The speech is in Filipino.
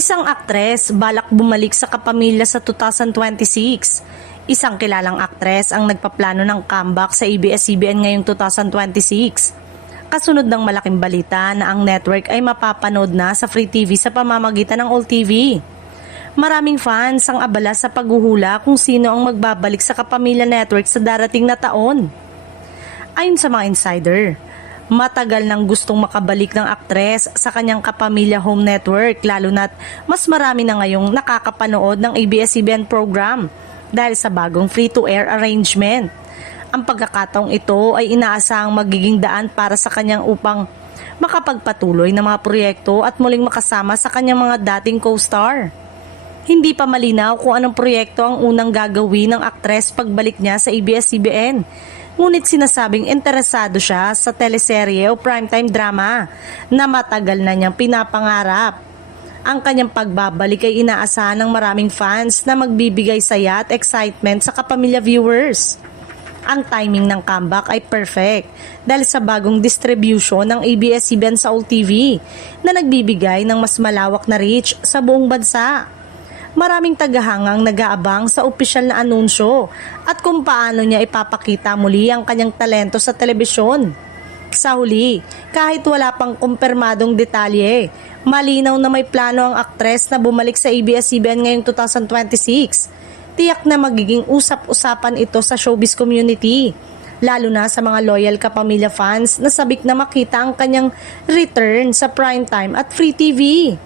Isang aktres balak bumalik sa kapamilya sa 2026. Isang kilalang aktres ang nagpaplano ng comeback sa ABS-CBN ngayong 2026. Kasunod ng malaking balita na ang network ay mapapanood na sa Free TV sa pamamagitan ng All TV. Maraming fans ang abala sa paghuhula kung sino ang magbabalik sa Kapamilya Network sa darating na taon. Ayon sa mga insider, matagal nang gustong makabalik ng aktres sa kanyang Kapamilya Home Network, lalo na't mas marami na ngayong nakakapanood ng ABS-CBN program dahil sa bagong free-to-air arrangement. Ang pagkakataong ito ay inaasahang magiging daan para sa kanyang upang makapagpatuloy ng mga proyekto at muling makasama sa kanyang mga dating co-star. Hindi pa malinaw kung anong proyekto ang unang gagawin ng aktres pagbalik niya sa ABS-CBN. Ngunit sinasabing interesado siya sa teleserye o primetime drama na matagal na niyang pinapangarap. Ang kanyang pagbabalik ay inaasahan ng maraming fans na magbibigay saya at excitement sa kapamilya viewers. Ang timing ng comeback ay perfect dahil sa bagong distribution ng ABS-CBN sa All TV na nagbibigay ng mas malawak na reach sa buong bansa. Maraming tagahangang nag-aabang sa opisyal na anunsyo at kung paano niya ipapakita muli ang kanyang talento sa telebisyon. Sa huli, kahit wala pang kumpirmadong detalye, malinaw na may plano ang aktres na bumalik sa ABS-CBN ngayong 2026. Tiyak na magiging usap-usapan ito sa showbiz community, lalo na sa mga loyal Kapamilya fans na sabik na makita ang kanyang return sa primetime at Free TV.